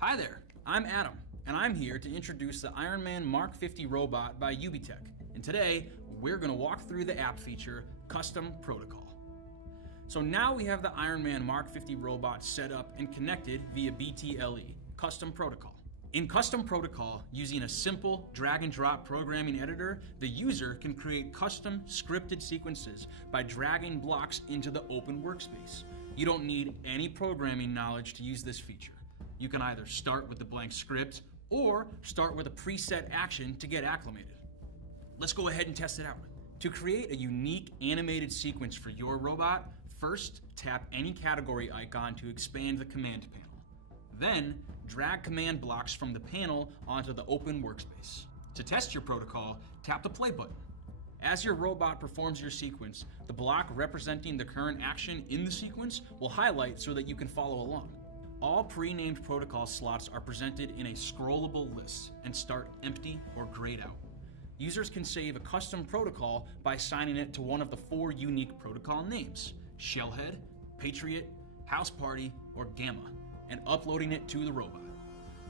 Hi there, I'm Adam, and I'm here to introduce the Iron Man MK50 Robot by UBTECH. And today, we're going to walk through the app feature, Custom Protocol. So now we have the Iron Man MK50 Robot set up and connected via BTLE, Custom Protocol. In Custom Protocol, using a simple drag and drop programming editor, the user can create custom scripted sequences by dragging blocks into the open workspace. You don't need any programming knowledge to use this feature. You can either start with the blank script or start with a preset action to get acclimated. Let's go ahead and test it out. To create a unique animated sequence for your robot, first tap any category icon to expand the command panel. Then drag command blocks from the panel onto the open workspace. To test your protocol, tap the play button. As your robot performs your sequence, the block representing the current action in the sequence will highlight so that you can follow along. All pre-named protocol slots are presented in a scrollable list and start empty or grayed out. Users can save a custom protocol by assigning it to one of the 4 unique protocol names: Shellhead, Patriot, House Party, or Gamma, and uploading it to the robot.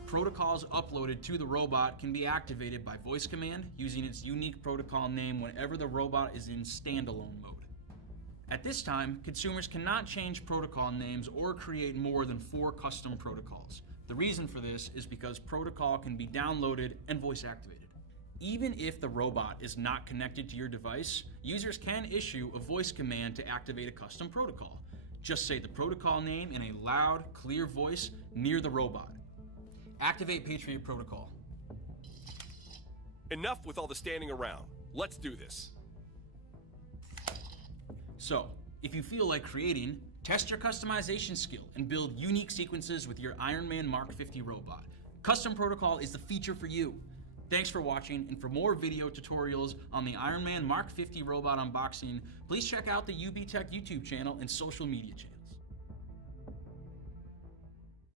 Protocols uploaded to the robot can be activated by voice command using its unique protocol name whenever the robot is in standalone mode. At this time, consumers cannot change protocol names or create more than 4 custom protocols. The reason for this is because protocol can be downloaded and voice activated. Even if the robot is not connected to your device, users can issue a voice command to activate a custom protocol. Just say the protocol name in a loud, clear voice near the robot. Activate Patriot Protocol. Enough with all the standing around. Let's do this. So, if you feel like creating, test your customization skill and build unique sequences with your Iron Man MK50 Robot. Custom Protocol is the feature for you. Thanks for watching, and for more video tutorials on the Iron Man MK50 Robot unboxing, please check out the UBTECH YouTube channel and social media channel.